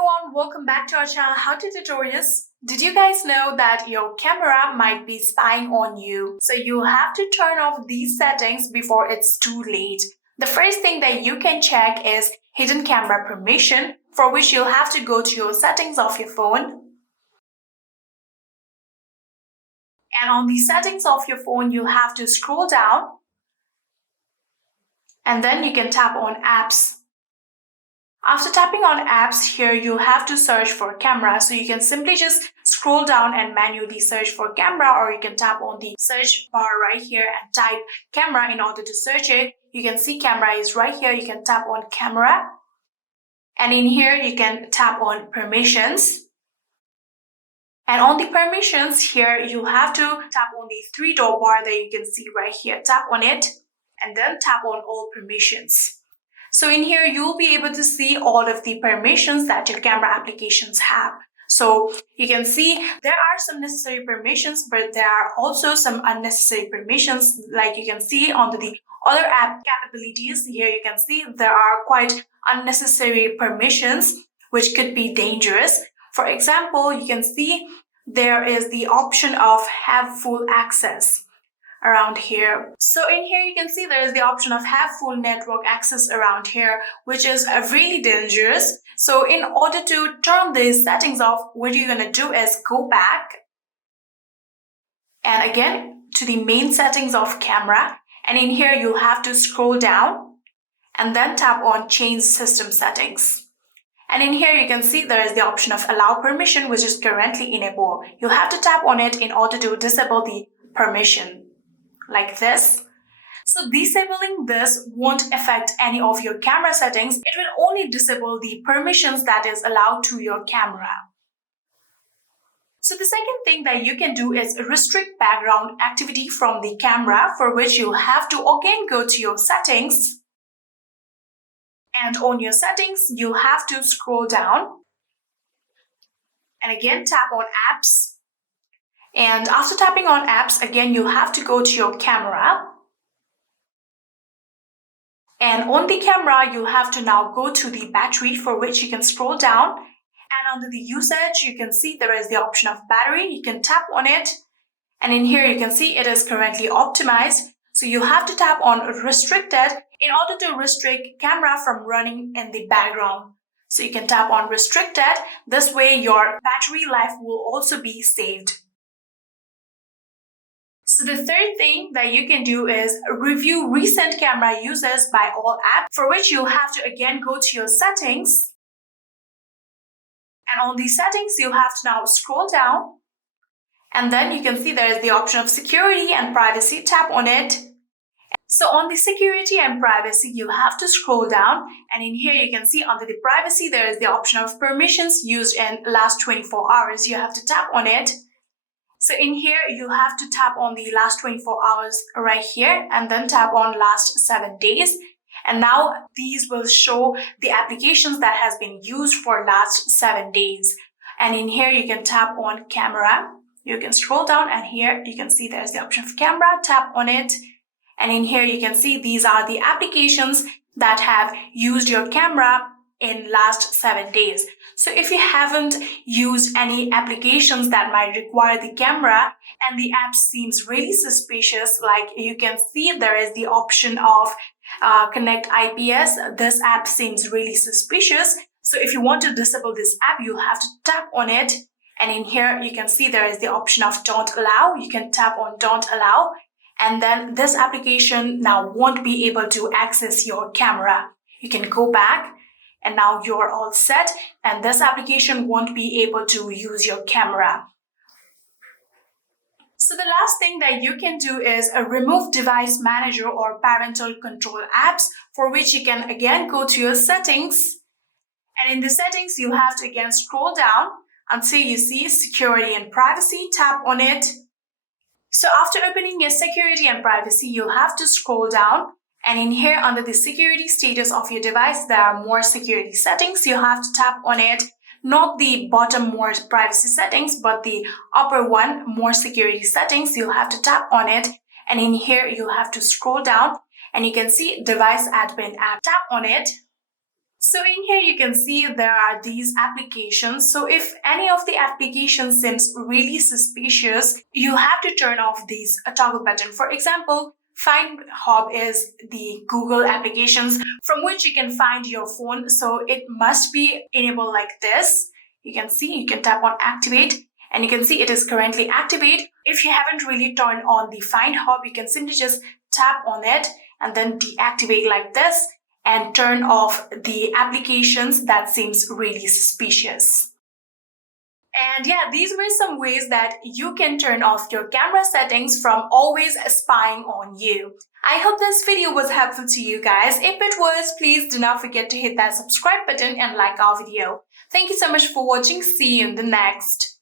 everyone, welcome back to our channel How to Tutorials. Did you guys know that your camera might be spying on you? So you have to turn off these settings before it's too late. The first thing that you can check is hidden camera permission, for which you'll have to go to your settings of your phone. And on the settings of your phone, you'll have to scroll down and then you can tap on apps. After tapping on apps here, you have to search for camera. So you can simply just scroll down and manually search for camera, or you can tap on the search bar right here and type camera in order to search it. You can see camera is right here. You can tap on camera. And in here, you can tap on permissions. And on the permissions here, you have to tap on the three-dot bar that you can see right here. Tap on it and then tap on all permissions. So in here, you'll be able to see all of the permissions that your camera applications have. So you can see there are some necessary permissions, but there are also some unnecessary permissions. Like you can see under the other app capabilities, here you can see there are quite unnecessary permissions, which could be dangerous. For example, you can see there is the option of have full access around here. So in here, you can see there is the option of have full network access around here, which is really dangerous. So in order to turn these settings off, what you're going to do is go back and again to the main settings of camera. And in here, you'll have to scroll down and then tap on change system settings. And in here, you can see there is the option of allow permission, which is currently enabled. You'll have to tap on it in order to disable the permission. Like this. So disabling this won't affect any of your camera settings. It will only disable the permissions that is allowed to your camera. So the second thing that you can do is restrict background activity from the camera, for which you'll have to again go to your settings. And on your settings, you'll have to scroll down and again tap on apps. And after tapping on apps, again, you'll have to go to your camera. And on the camera, you have to now go to the battery, for which you can scroll down. And under the usage, you can see there is the option of battery. You can tap on it. And in here, you can see it is currently optimized. So you have to tap on restricted in order to restrict camera from running in the background. So you can tap on restricted. This way, your battery life will also be saved. So the third thing that you can do is review recent camera uses by all apps, for which you'll have to again go to your settings. And on the settings, you'll have to now scroll down. And then you can see there is the option of security and privacy. Tap on it. So on the security and privacy, you have to scroll down. And in here, you can see under the privacy, there is the option of permissions used in last 24 hours. You have to tap on it. So in here, you have to tap on the last 24 hours right here and then tap on last 7 days. And now these will show the applications that has been used for last 7 days. And in here, you can tap on camera. You can scroll down and here you can see there's the option of camera. Tap on it. And in here, you can see these are the applications that have used your camera in last 7 days. So if you haven't used any applications that might require the camera and the app seems really suspicious, like you can see there is the option of connect IPS. This app seems really suspicious. So if you want to disable this app, you have to tap on it. And in here, you can see there is the option of don't allow. You can tap on don't allow. And then this application now won't be able to access your camera. You can go back. And now you're all set, and this application won't be able to use your camera. So the last thing that you can do is remove device manager or parental control apps, for which you can again go to your settings. And in the settings, you have to again scroll down until you see security and privacy. Tap on it. So after opening your security and privacy, you'll have to scroll down. And in here, under the security status of your device, there are more security settings. You have to tap on it, not the bottom more privacy settings, but the upper one, more security settings. You'll have to tap on it. And in here, you'll have to scroll down and you can see device admin app. Tap on it. So in here you can see there are these applications. So if any of the applications seems really suspicious, you have to turn off these toggle button. For example, Find Hub is the Google applications from which you can find your phone. So it must be enabled like this. You can see, you can tap on activate and you can see it is currently activated. If you haven't really turned on the Find Hub, you can simply just tap on it and then deactivate like this and turn off the applications that seems really suspicious. And yeah, these were some ways that you can turn off your camera settings from always spying on you. I hope this video was helpful to you guys. If it was, please do not forget to hit that subscribe button and like our video. Thank you so much for watching. See you in the next.